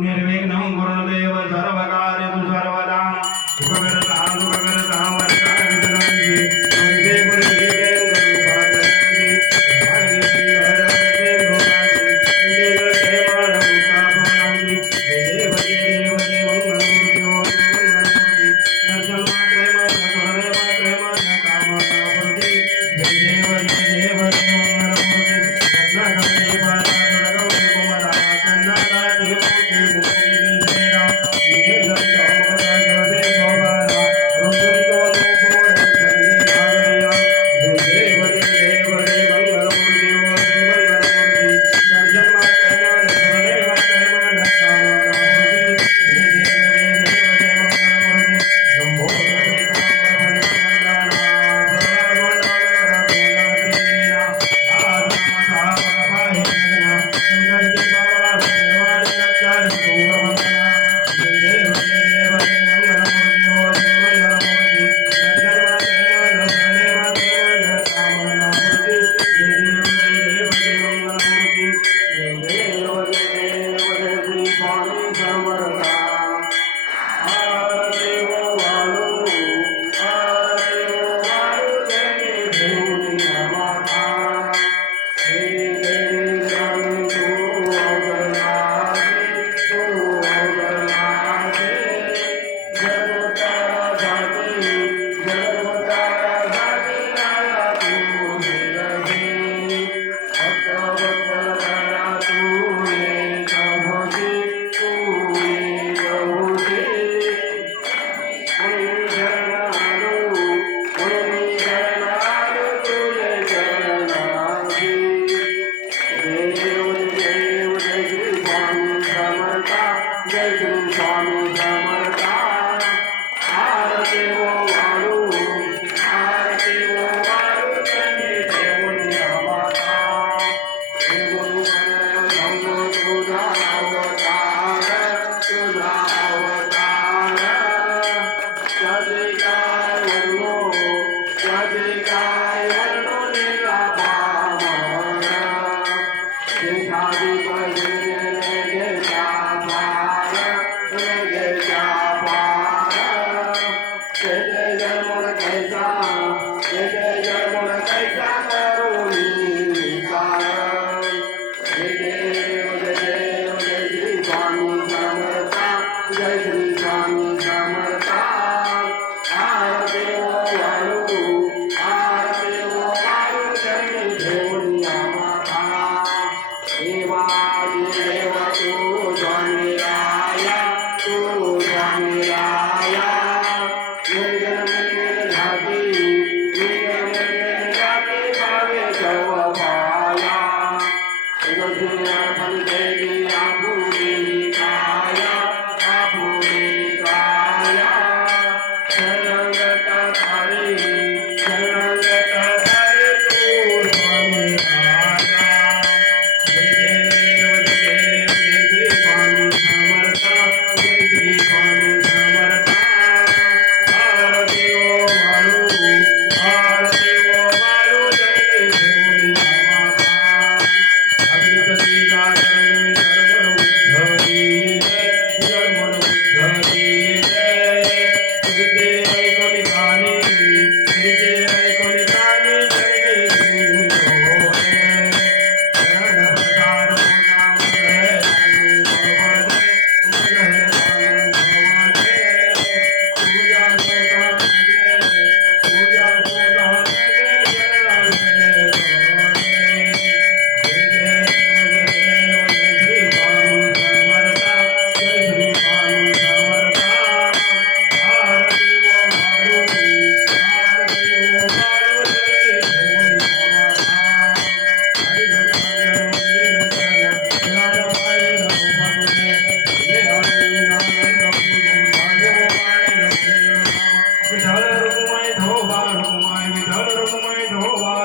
निर्विघ्नं गुरुदेव सर्वकार्येषु सर्वदा Amen.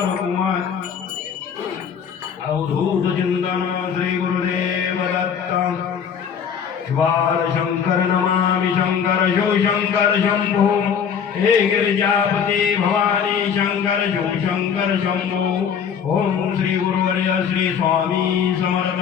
रुकुमाई अवधूत चिंतन श्री गुरुदेव दत्ता। शिवाल शंकर नमामि शंकर शो शंकर शंभो। हे गिरिजापति भवानी शंकर शो शंकर शंभो। ओम श्री गुरुवर्य श्री स्वामी समर्थ।